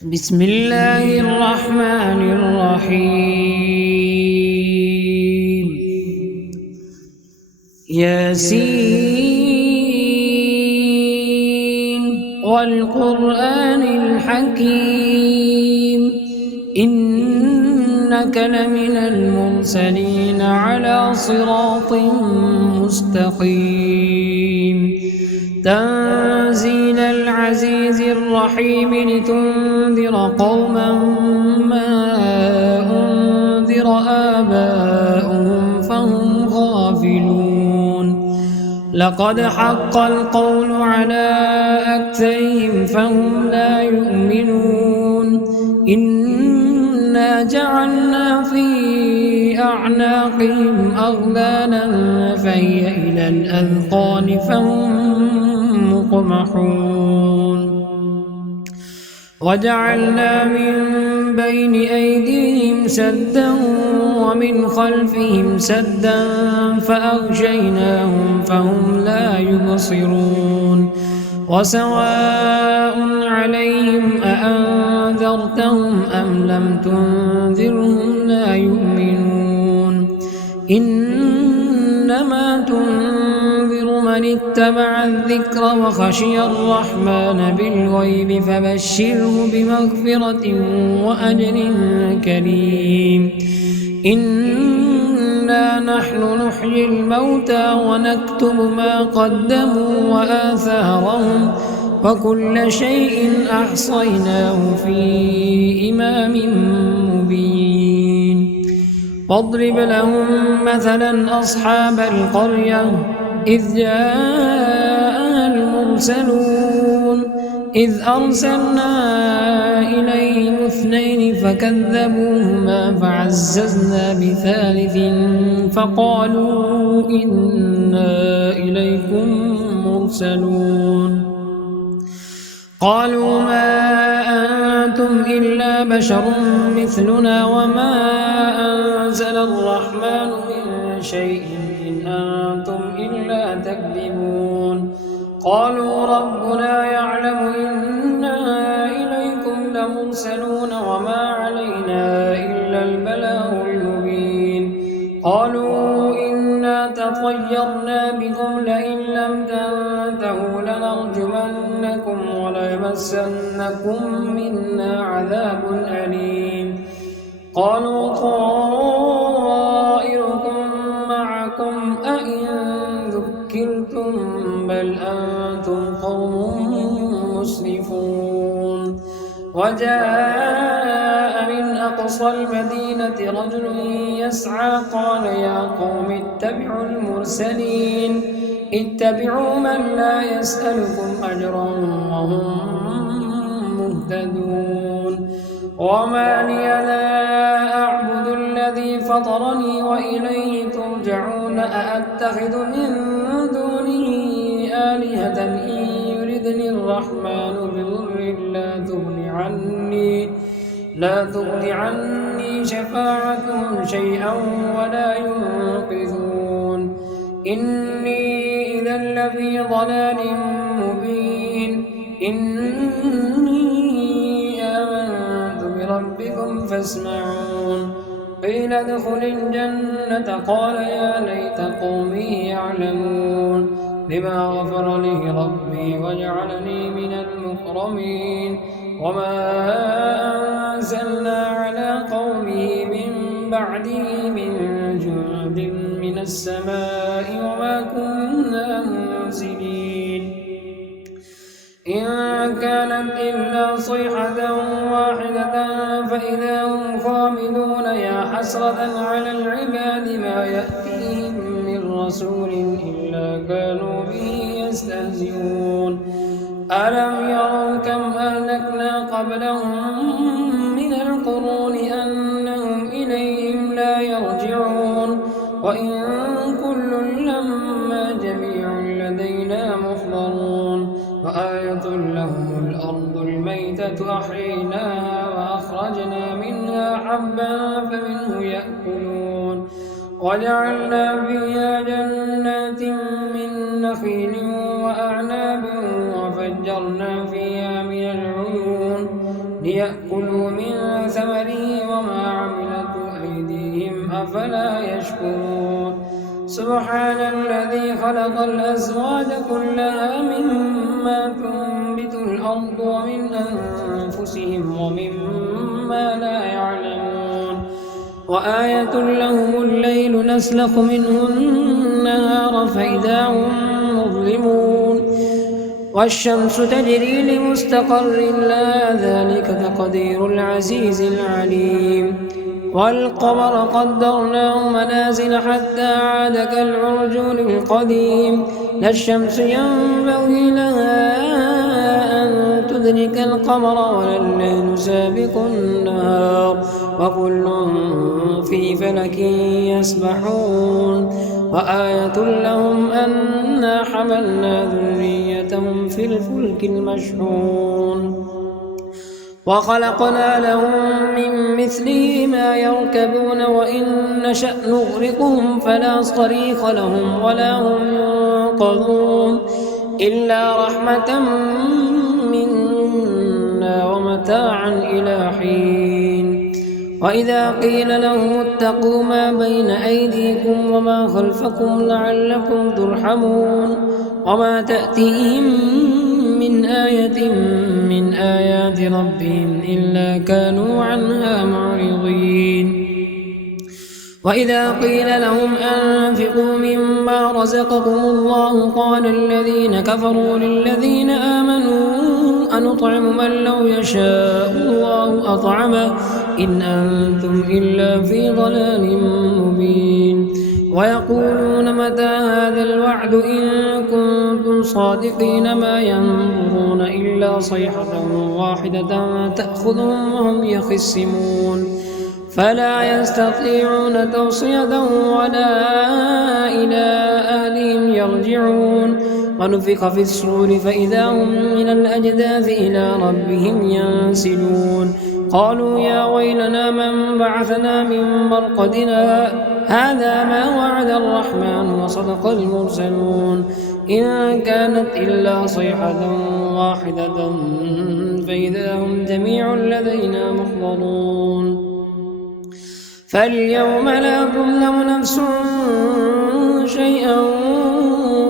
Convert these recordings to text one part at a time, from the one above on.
بسم الله الرحمن الرحيم. ياسين والقرآن الحكيم إنك لمن المرسلين على صراط مستقيم تنزيل العزيز الرحيم لتنذر قوما ما أنذر آباؤهم فهم غافلون لقد حق القول على أكثرهم فهم لا يؤمنون إنا جعلنا في أعناقهم أغلالا فهي إلى الأذقان فهم مقمحون وجعلنا من بين أيديهم سدا ومن خلفهم سدا فأغشيناهم فهم لا يبصرون وسواء عليهم أأنذرتهم أم لم تنذرهم لا يؤمنون إنما تنذر من اتبع الذكر وخشي الرحمن بالغيب فبشره بمغفرة وأجر كريم إنا نحن نحيي الموتى ونكتب ما قدموا وآثارهم وكل شيء أحصيناه في إمام مبين واضرب لهم مثلا أصحاب القرية إذ جاءها المرسلون إذ أرسلنا إليهم اثنين فكذبوهما فعززنا بثالث فقالوا إنا إليكم مرسلون قالوا ما أنتم إلا بشر مثلنا وما أنزل الرحمن من شيء إن أنتم إلا تكذبون قالوا ربنا يعلم إنا إليكم لمرسلون وما علينا إلا البلاغ المبين قالوا إنا تطيرنا بكم لئن لم تنتهوا لنرجمنكم وليمسنكم منا عذاب أليم قالوا طائركم معكم أئن ذكرتم بل أنتم قوم مسرفون وجاء من أقصى المدينة رجل يسعى قال يا قوم اتبعوا المرسلين اتبعوا من لا يسألكم أجرا وهم مهتدون وما لي لا أعبد الذي فطرني وإليه ترجعون أأتخذ من دونه آلهة إن يردني الرحمن بضر لا تغن عني شفاعتهم شيئا ولا ينقذون إني إذا لفي ضلال مبين إني آمنت بربكم فاسمعون قيل ادخل الجنة قال يا ليت قومي يعلمون بما غفر لي ربي وجعلني من المكرمين وما أنزلنا على قومه من بعده من جند من السماء وما كنا منزلين إن كانت إلا صيحة واحدة فإذا هم خامدون يا حسرة على العباد ما يأتيهم من رسول إلا كانوا به يستهزئون ألم يروا كم أهلكنا قبلهم من القرون أنهم إليهم لا يرجعون وإن كل لما جميع لدينا محضرون وآية لهم الأرض الميتة أحييناها وأخرجنا منها حبا فمنه يأكلون وجعلنا فيها جنات من نخيل وأعناب وفجرنا فيها من العيون ليأكلوا من ثمره وما عملته أيديهم أفلا يشكرون سبحان الذي خلق الأزواج كلها مما تنبت الأرض ومن أنفسهم ومما لا يعلمون وآية لهم الليل نسلخ منه النهار فإذا هم مظلمون والشمس تجري لمستقر لها ذلك تقدير العزيز العليم والقمر قدرناه منازل حتى عاد كالعرجون القديم لا الشمس ينبغي لها أن تدرك القمر ولا الليل سابق النهار وكل في فلك يسبحون وآية لهم أنا حملنا ذريتهم في الفلك المشحون وخلقنا لهم من مثله ما يركبون وإن نشأ نغرقهم فلا صريخ لهم ولا هم ينقذون إلا رحمة منا ومتاعا إلى حين وإذا قيل لهم اتقوا ما بين أيديكم وما خلفكم لعلكم ترحمون وما تأتيهم من آية من آيات ربهم إلا كانوا عنها معرضين وإذا قيل لهم أنفقوا مما رزقكم الله قال الذين كفروا للذين آمنوا أنطعم من لو يشاء الله أطعمه إن أنتم إلا في ضلال مبين ويقولون متى هذا الوعد إن كنتم صادقين ما ينظرون إلا صيحة واحدة تأخذهم وهم يخصمون فلا يستطيعون توصية ولا إلى أهلهم يرجعون ونفخ في الصور فإذا هم من الأجداث إلى ربهم ينسلون قالوا يا ويلنا من بعثنا من مرقدنا هذا ما وعد الرحمن وصدق المرسلون إن كانت إلا صيحة واحدة فإذا هم جميع لدينا محضرون فاليوم لا تظلم نفس شيئا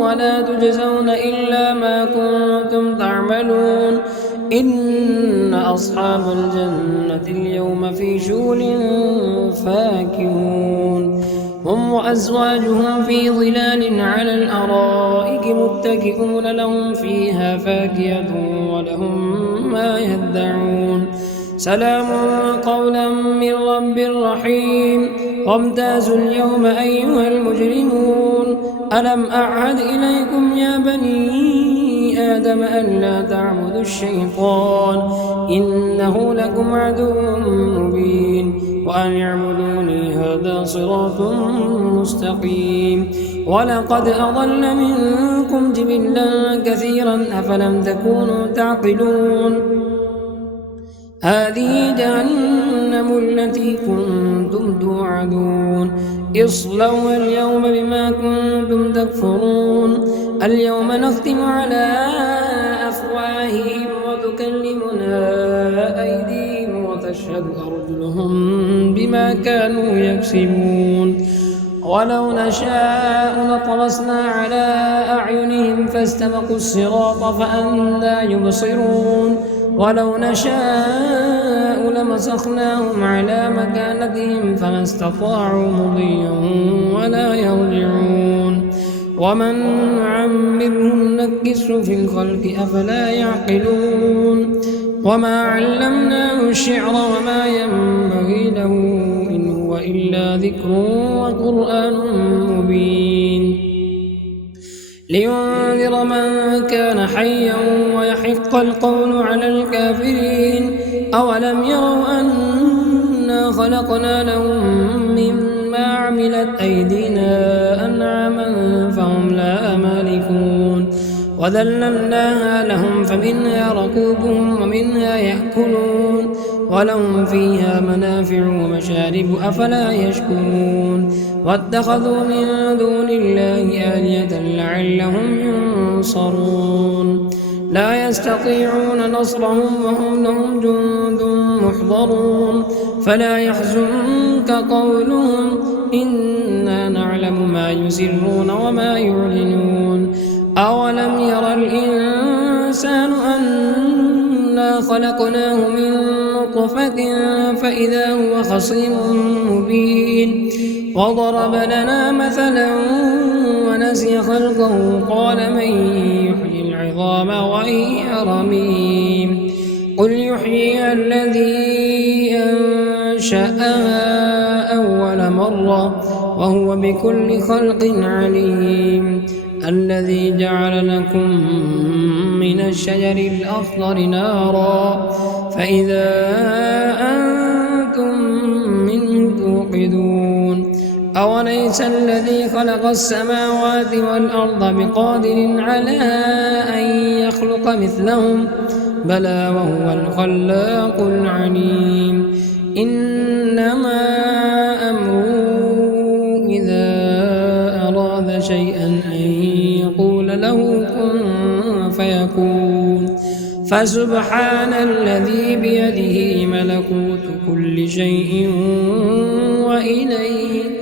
ولا تجزون إلا ما كنتم تعملون إن أصحاب الجنة اليوم في شغل فاكهون هم وأزواجهم في ظلال على الأرائك متكئون لهم فيها فاكهة ولهم ما يدعون سلام قولا من رب رحيم وامتازوا اليوم أيها المجرمون ألم أعهد إليكم يا بني آدم أن لا تعبدوا الشيطان إنه لكم عدو مبين وأن اعبدوني هذا صراط مستقيم ولقد أضل منكم جبلا كثيرا أفلم تكونوا تعقلون هذه جهنم التي كنتم توعدون اصلوها اليوم بما كنتم تكفرون اليوم نختم على أفواههم وتكلمنا أيديهم وتشهد أرجلهم بما كانوا يكسبون ولو نشاء لطمسنا على أعينهم فاستبقوا الصراط فأنى يبصرون ولو نشاء لمسخناهم على مكانتهم فما استطاعوا مضيا ولا يرجعون ومن نعمره نكسه في الخلق أفلا يعقلون وما علمناه الشعر وما ينبغي له إن هو إلا ذكر وقرآن مبين لينذر من كان حيا ويحق القول على الكافرين أولم يروا أنا خلقنا لهم مما عملت أيدينا أنعاما فهم لا مالكون وذللناها لهم فمنها ركوبهم ومنها يأكلون ولهم فيها منافع ومشارب أفلا يشكرون واتخذوا من دون الله آلهة لعلهم ينصرون لا يستطيعون نصرهم وهم لهم جند محضرون فلا يحزنك قولهم إنا نعلم ما يسرون وما يعلنون أولم ير الإنسان أنا خلقناه من نطفة فإذا هو خصيم مبين وضرب لنا مثلا ونسي خلقه قال من يحيي العظام وهي رميم قل يحييها الذي أنشأها أول مرة وهو بكل خلق عليم الذي جعل لكم من الشجر الأخضر نارا فإذا أنتم منه توقدون أوليس الذي خلق السماوات والأرض بقادر على أن يخلق مثلهم بلى وهو الخلاق العليم إنما أمره إذا أراد شيئا أن يقول له كن فيكون فسبحان الذي بيده ملكوت كل شيء وإليه